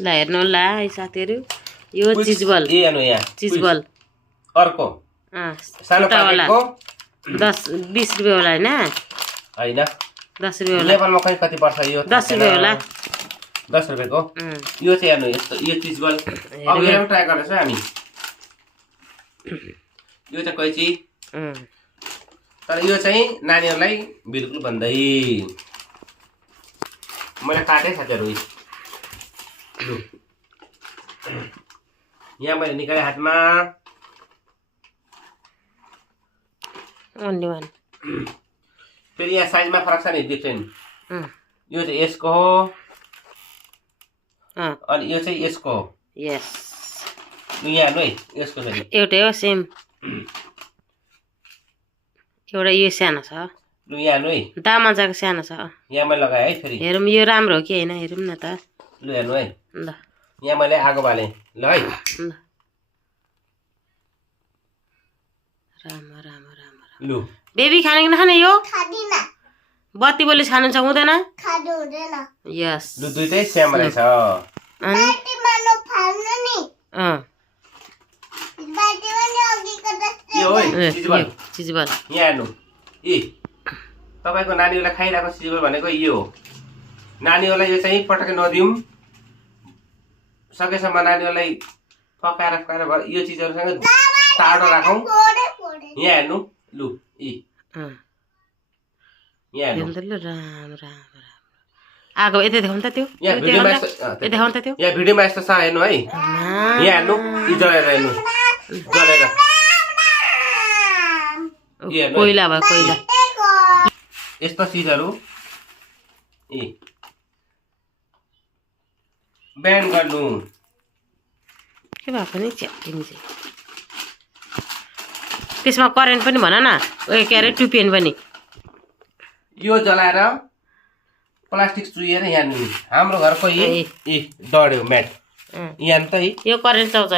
ल हेर्नु होला है साथीहरु यो चीज बल ए हेर्नु यहाँ चीज बल अर्को सानो वाला पाकेटको 10-20 रुपैयाँ वाला हैन हैन 10 रुपैयाँ वाला नेपालमा खै कति पर्छ यो 10 रुपैयाँ वाला 10 रुपैयाँको यो चाहिँ हेर्नु यस्तो यो चीज बल अब यो ट्राई गर्दैछ हामी यो चाहिँ कैची तर यो चाहिँ नानीहरुलाई बिल्कुल भन्दै मैले काटे साथीहरु लु यहाँ मैले निकाले हातमा ओन्ली वान फेरि यहाँ साइजमा फरक छ नि डिफ्रेन्ट यो चाहिँ यसको हो अनि यो चाहिँ यसको हो यस यहाँ हेर्नु है यसको चाहिँ एउटै हो सेम एउटा यो सानो छ लु यहाँ हेर्नु है दाम मजाको सानो छ यहाँ मैले लगाएँ है फेरि हेरौँ यो राम्रो हो कि हैन हेरौँ न त लु हेर्नु है ल यहाँ मैले आगो बाले ल है राम राम राम लु बेबी खाने कि नखाने यो बत्ती बोली खानु छ हुँदैन यस लु दुईटै सेम रहेछ अनि यो है चिजबल चीज बल यहाँ हेर्नु ए तपाईको नानीहरुलाई खाइरहेको चिजबल भनेको यो हो नानीहरुलाई यो चाहिँ पटक्कै नदिउँ सकेसम्म नानीहरुलाई पकाएर यो चिजहरुसँग टाढो राखौं यहाँ हेर्नु लु ए यहाँ हेर्नु राम राम आगो यतै देखाउँ त त्यो यहाँ भिडियोमा देखाउँ त त्यो यहाँ भिडियोमा यस्तो छ हेर्नु है यहाँ हेर्नु यी जलेर हेर्नु जलेर कोइला भयो कोइला यस्तो चिजहरु ए ब्यान गर्नु के भएको नि च्याटिङ चाहिँ त्यसमा करेन्ट पनि भन न के अरे टुपेन पनि यो जलाएर प्लास्टिक चुइएर यहाँ हाम्रो घरको ए डढ्यो म्याट यहाँ त यो करेन्ट चौच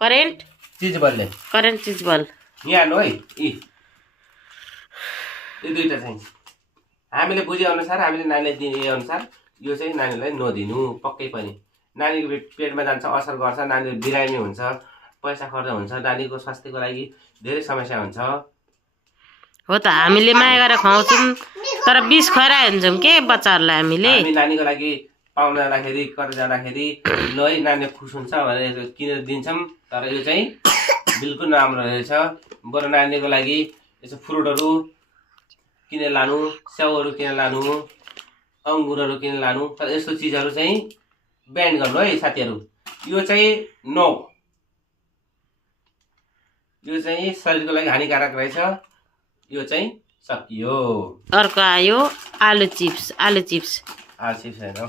करेन्ट चिज बलले करेन्ट चिज बल यहाँ नो है यी दुईटा चाहिँ हामीले बुझे अनुसार हामीले नानीलाई दिने अनुसार यो चाहिँ नानीलाई नदिनु पक्कै पनि नानीको पेटमा जान्छ असर गर्छ नानीले बिरामी हुन्छ पैसा खर्च हुन्छ नानीको स्वास्थ्यको लागि धेरै समस्या हुन्छ हो त हामीले माया गरेर खुवाउँछौँ तर बिस खुवाएर हुन्छौँ के बच्चाहरूलाई हामीले हामी नानीको लागि पाउन जाँदाखेरि कतै जाँदाखेरि ल है नानीले खुस हुन्छ भनेर किनेर दिन्छौँ तर यो चाहिँ बिल्कुल नराम्रो रहेछ बरु नानीको लागि यसो फ्रुटहरू किनेर लानु स्याउहरू किनेर लानु अङ्गुरहरू किनेर लानु तर यस्तो चिजहरू चाहिँ ब्यान गर्नु है साथीहरू यो चाहिँ नो यो चाहिँ शरीरको लागि हानिकारक रहेछ यो चाहिँ सकियो अर्को आयो आलु चिप्स आलु चिप्स हैन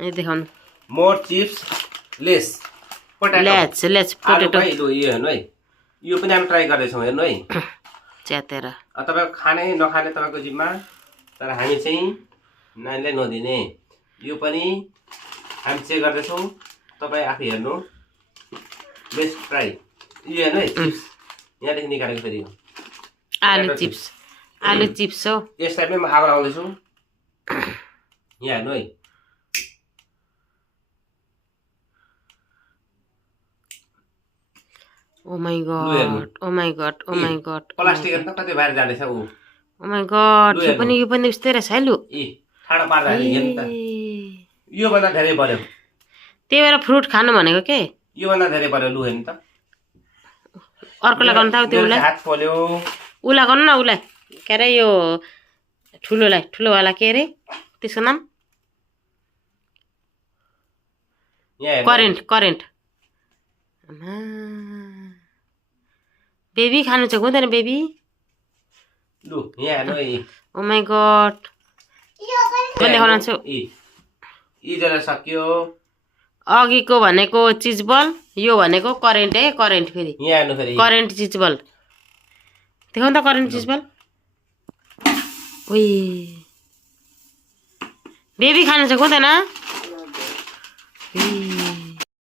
ए देखाउनु more chips lace potato lace potato यो हेर्नु है यो पनि हामी ट्राई गर्दै छौं हेर्नु है च्यातेर तपाईको खाने नखाने तपाईको जिम्मा तर हामी चाहिँ नानीलाई नदिने यो पनि हामी चेक गर्दै छौं तपाई आफै हेर्नु बेस्ट ट्राई यो हेर्नु है चिप्स यहाँदेखि निकालेको फेरि आलु चिप्स हो यसलाई पनि म आगो लगाउँदै छु यहाँ हेर्नु है ओ माय गॉड प्लास्टिक त कतै बाहिर जाँदैछ उ ओ माय गॉड यो पनि उस्तै रहेछ है लु ए ठाडो पार्दा हेर्नु त यो भन्दा धेरै बढ्यो त्यही भएर फ्रुट खानु भनेको के यो भन्दा धेरै बढ्यो लु हेर्नु त अर्को लगाउनु त त्यो उलाई हात पोल्यो उला गर्नु न उलाई के अरे यो ठुलोवाला के अरे त्यसको नाम करेन्ट बेबी खानु छ हुँदैन बेबी लु यहाँ हेर्नु है ओ माय गॉड के देखाउन छु यी जरा सक्यो अघिको भनेको चिज बल यो भनेको करेन्ट है करेन्ट फेरि यहाँ हेर्नु फेरि करेन्ट चिज बल देखाउनु त करेन्ट चिज बल ओइ बेबी खानु छ हुँदैन